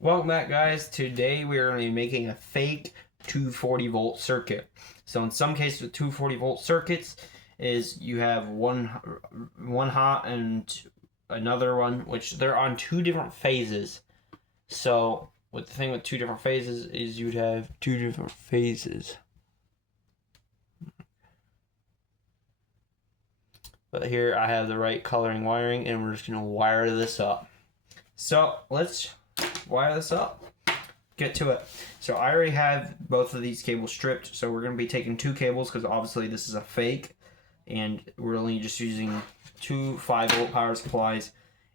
Welcome back, guys. Today we are going to be making a fake 240 volt circuit. So in some cases with 240 volt circuits is you have one hot and another one, which they're on two different phases. So with the thing with two different phases is you'd have two different phases. But here I have the right coloring wiring, and we're just going to wire this up. So let's wire this up, get to it. So I already have both of these cables stripped, so we're going to be taking two cables because obviously this is a fake, and we're only just using two 5-volt power supplies,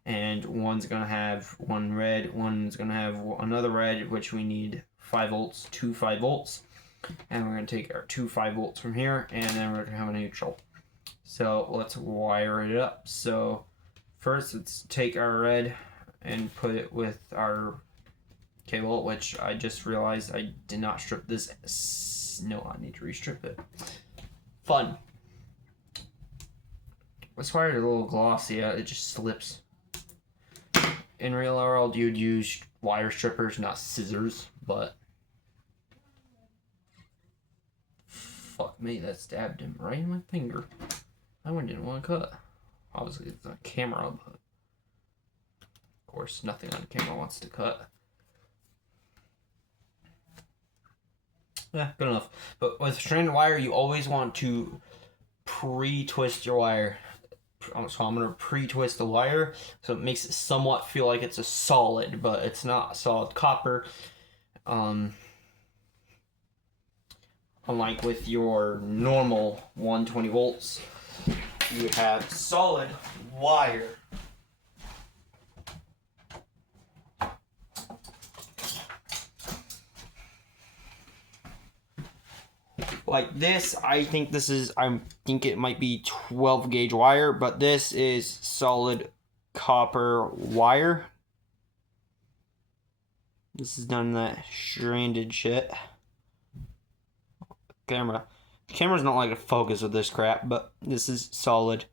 and one's going to have one red, one's going to have another red, which we need 5 volts, two 5 volts, and we're going to take our two 5 volts from here, and then we're going to have a neutral. So let's wire it up. So first let's take our red and put it with our cable, which I just realized I did not strip this. No, I need to restrip it. Fun. This wire is a little glossy, it just slips. In real world, you'd use wire strippers, not scissors, but fuck me, that stabbed him right in my finger. That one didn't want to cut. Obviously, it's on camera, but of course, nothing on camera wants to cut. Yeah, good enough. But with stranded wire, you always want to pre-twist your wire. So I'm going to pre-twist the wire so it makes it somewhat feel like it's a solid, but it's not solid copper. Unlike with your normal 120 volts, you would have solid wire. Like this, I think it might be 12 gauge wire, but this is solid copper wire. This is done that stranded shit. Camera's not like a focus with this crap, but this is solid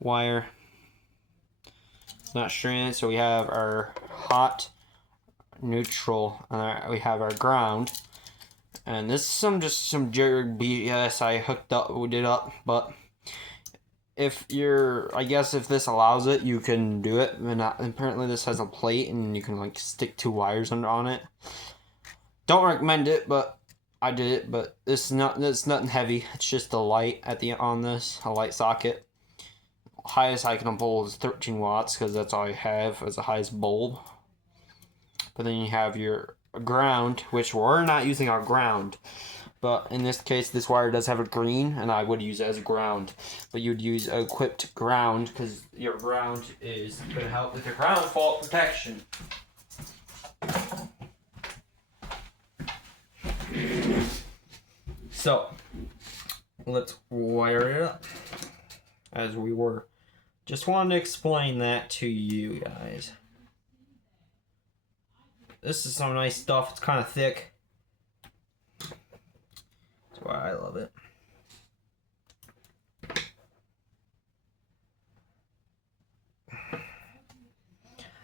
wire. Not stranded, so we have our hot, neutral, and we have our ground. And this is just some jerk BS I did up, but if this allows it, you can do it. And apparently this has a plate and you can like stick two wires on it. Don't recommend it, but I did it. But it's nothing heavy. It's just a light on this, a light socket. Highest I can pull is 13 watts because that's all I have as the highest bulb. But then you have your ground, which we're not using our ground, but in this case this wire does have a green and I would use it as a ground, but you'd use a equipped ground because your ground is going to help with your ground fault protection. So let's wire it up as we were. Just wanted to explain that to you guys. This is some nice stuff. It's kind of thick. That's why I love it.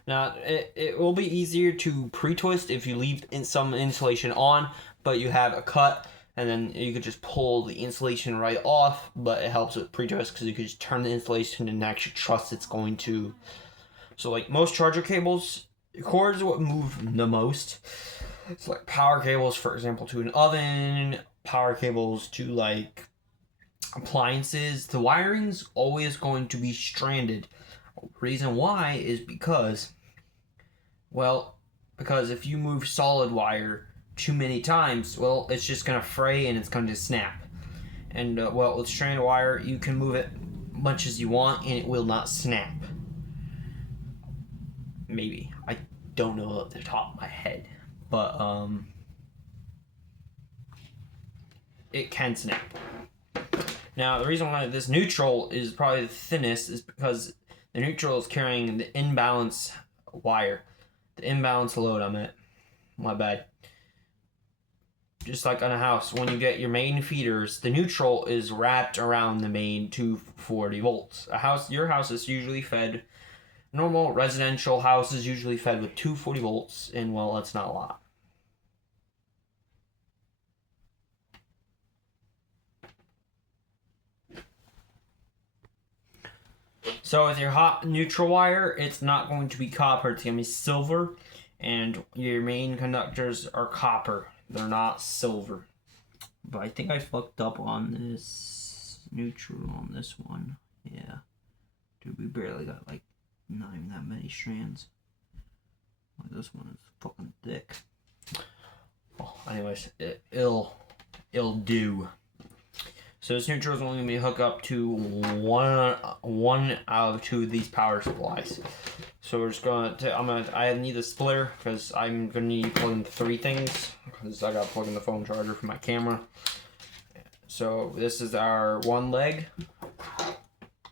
Now, it will be easier to pre-twist if you leave some insulation on, but you have a cut, and then you could just pull the insulation right off, but it helps with pre-twist because you could just turn the insulation and actually trust it's going to. So like most charger cables, cords are what move the most. It's like power cables, for example, to an oven, power cables to like appliances. The wiring's always going to be stranded. Reason why is because if you move solid wire too many times, well, it's just going to fray and it's going to snap. And with stranded wire, you can move it much as you want and it will not snap. Maybe. I don't know off the top of my head, but it can snap. Now, the reason why this neutral is probably the thinnest is because the neutral is carrying the imbalance wire. The imbalance load on it. My bad. Just like on a house, when you get your main feeders, the neutral is wrapped around the main 240 volts. Your house is usually fed normal residential house is usually fed with 240 volts, and well, that's not a lot. So with your hot neutral wire, it's not going to be copper, it's going to be silver, and your main conductors are copper. They're not silver. But I think I fucked up on this neutral on this one. Yeah. Dude, we barely got like not even that many strands. Like this one is fucking thick. Well, anyways, it'll do. So this neutral is only going to be hooked up to one out of two of these power supplies. So we're just going to, I need a splitter because I'm going to need to plug in 3 things because I got to plug in the phone charger for my camera. So this is our one leg.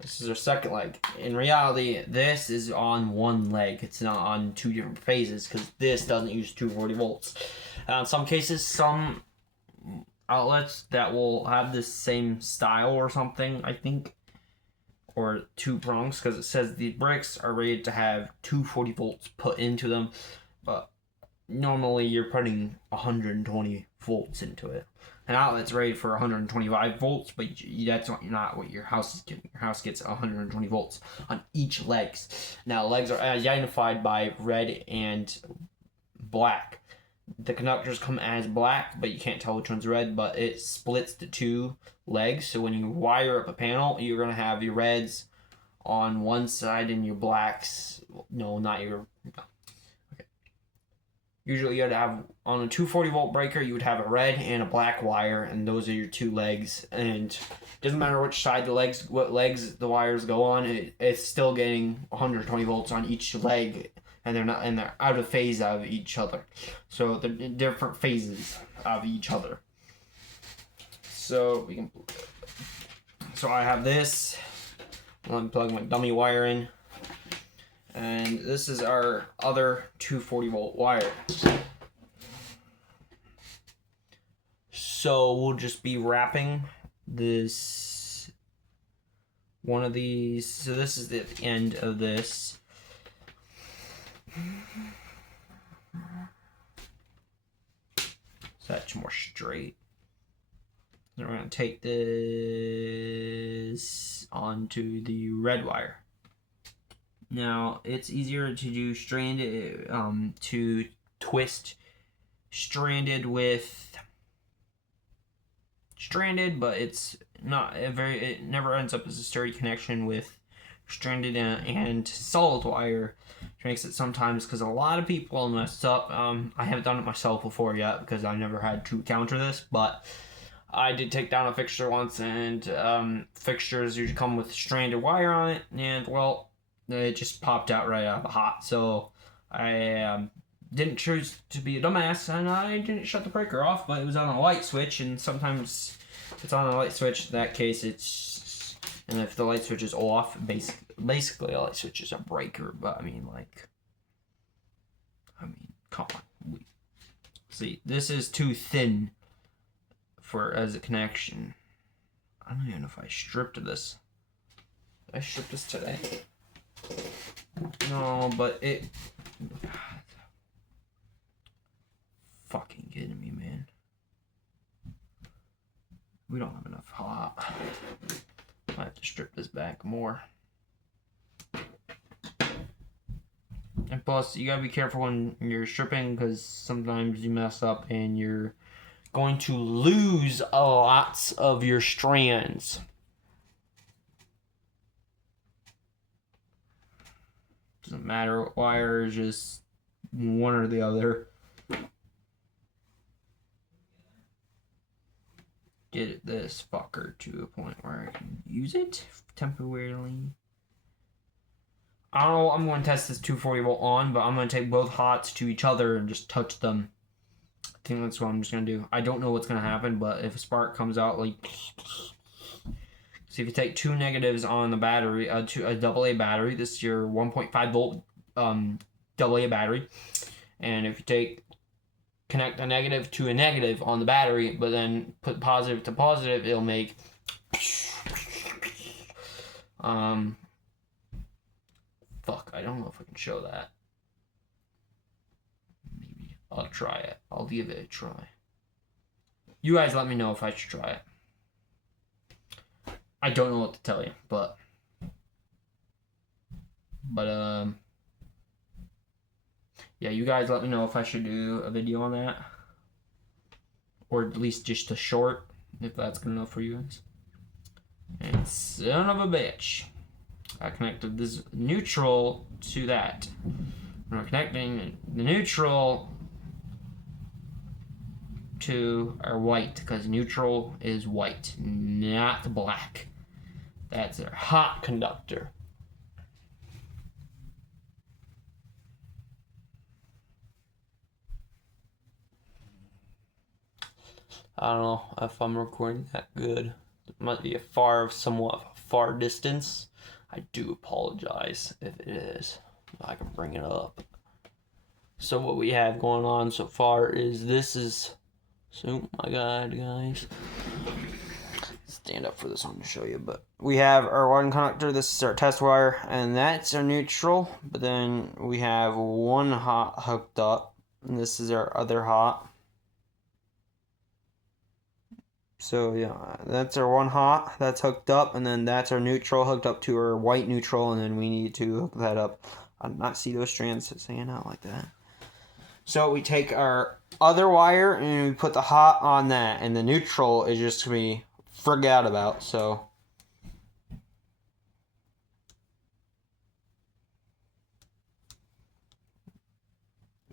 This is our second leg. In reality, this is on one leg. It's not on 2 different phases because this doesn't use 240 volts. In some cases, some outlets that will have the same style or something, I think, or 2 prongs, because it says the bricks are rated to have 240 volts put into them, but normally you're putting 120 volts into it. An outlet's rated for 125 volts, but that's not what your house is getting. Your house gets 120 volts on each legs. Now legs are identified by red and black. The conductors come as black, but you can't tell which one's red, but it splits the 2 legs. So when you wire up a panel, you're going to have your reds on one side and your blacks, no, not your, okay. Usually you would have, on a 240 volt breaker, you would have a red and a black wire, and those are your 2 legs. And it doesn't matter which side what legs the wires go on, it's still getting 120 volts on each leg. And they're out of phase of each other. So they're in different phases of each other. So I have this. Let me plug my dummy wire in. And this is our other 240 volt wire. So we'll just be wrapping this one of these. So this is the end of this. So that's more straight. Then we're going to take this onto the red wire. Now it's easier to do stranded, to twist stranded with stranded, but it's not it never ends up as a sturdy connection with stranded and solid wire, which makes it sometimes, because a lot of people mess up. I haven't done it myself before yet because I never had to encounter this, but I did take down a fixture once, and fixtures usually come with stranded wire on it, and well, it just popped out right out of the hot. So I didn't choose to be a dumbass, and I didn't shut the breaker off, but it was on a light switch, and sometimes if it's on a light switch, in that case it's, and if the light switch is off, basically a light switch is a breaker. But I mean, come on. See, this is too thin as a connection. I don't even know if I stripped this. Did I strip this today? No, but it. Fucking kidding me, man. We don't have enough hot. I have to strip this back more. And plus, you gotta be careful when you're stripping, because sometimes you mess up and you're going to lose lots of your strands. Doesn't matter what wire, just one or the other. Get this fucker to a point where I can use it temporarily. I don't know, I'm going to test this 240 volt on, but I'm going to take both hots to each other and just touch them. I think that's what I'm just going to do. I don't know what's going to happen, but if a spark comes out, like... So if you take 2 negatives on the battery, a AA battery, this is your 1.5 volt AA battery. And if you connect a negative to a negative on the battery, but then put positive to positive, it'll make Fuck, I don't know if I can show that. Maybe I'll try it. I'll give it a try. You guys let me know if I should try it. I don't know what to tell you, but yeah, you guys let me know if I should do a video on that, or at least just a short, if that's good enough for you guys. And son of a bitch, I connected this neutral to that. We're connecting the neutral to our white, because neutral is white, not black. That's our hot conductor. I don't know if I'm recording that good. It might be somewhat far distance. I do apologize if it is. I can bring it up. So what we have going on so far is oh my god, guys. Stand up for this one to show you, but we have our one conductor. This is our test wire, and that's our neutral. But then we have one hot hooked up, and this is our other hot. So yeah, that's our one hot that's hooked up, and then that's our neutral hooked up to our white neutral, and then we need to hook that up. I did not see those strands hanging out like that. So we take our other wire and we put the hot on that, and the neutral is just to be forgot about. So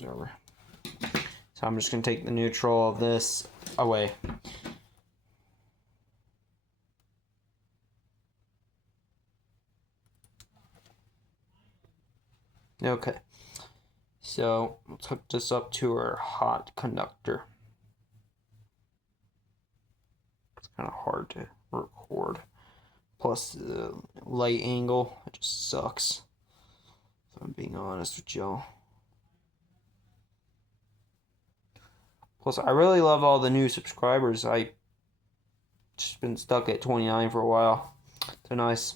over. So I'm just gonna take the neutral of this away. Okay, so let's hook this up to our hot conductor. It's kind of hard to record. Plus the light angle, it just sucks. If I'm being honest with y'all. Plus, I really love all the new subscribers. I just been stuck at 29 for a while. So nice.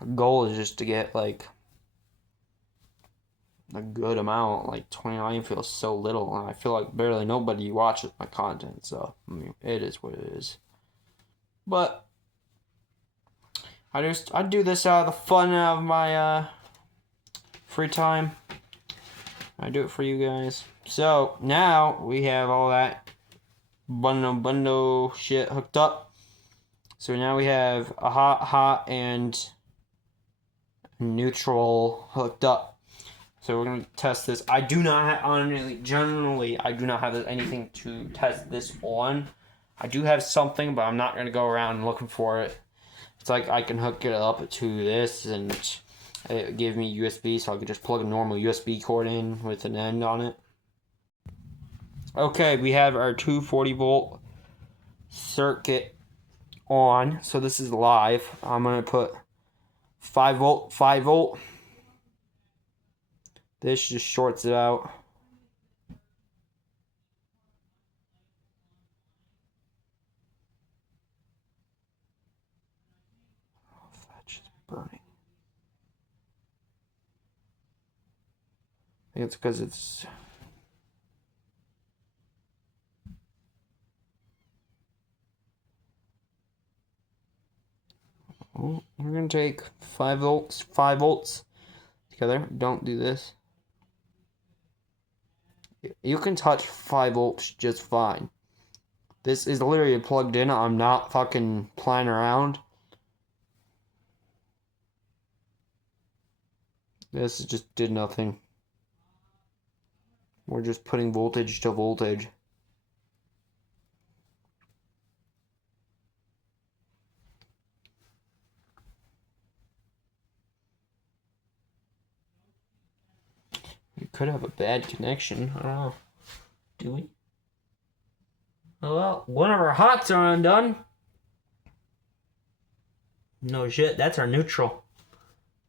My goal is just to get like a good amount. Like 29 feels so little, and I feel like barely nobody watches my content. So I mean, it is what it is. But I do this out of the fun of my free time. I do it for you guys. So now we have all that bundle shit hooked up. So now we have a hot, and neutral hooked up. So we're gonna test this. I do not have, generally, I do not have anything to test this on. I do have something, but I'm not gonna go around looking for it. It's like I can hook it up to this, and it gave me USB, so I could just plug a normal USB cord in with an end on it. Okay, we have our 240 volt circuit on, so this is live. I'm gonna put 5 volt. This just shorts it out. Oh, that's just burning. I think it's because it's... Oh, we're going to take 5 volts together. Don't do this. You can touch 5 volts just fine. This is literally plugged in. I'm not fucking playing around. This just did nothing. We're just putting voltage to voltage. We could have a bad connection. I don't know. Do we? Oh, well, one of our hots are undone. No shit, that's our neutral.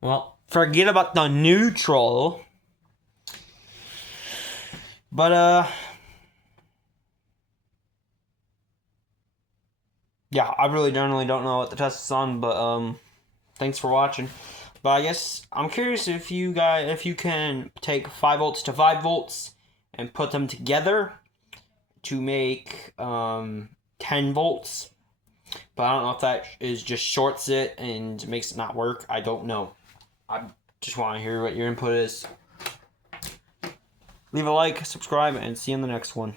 Well, forget about the neutral. But, yeah, I really generally don't know what the test is on, but, thanks for watching. But I guess I'm curious if you can take 5 volts to 5 volts and put them together to make 10 volts. But I don't know if that is just shorts it and makes it not work. I don't know. I just want to hear what your input is. Leave a like, subscribe, and see you in the next one.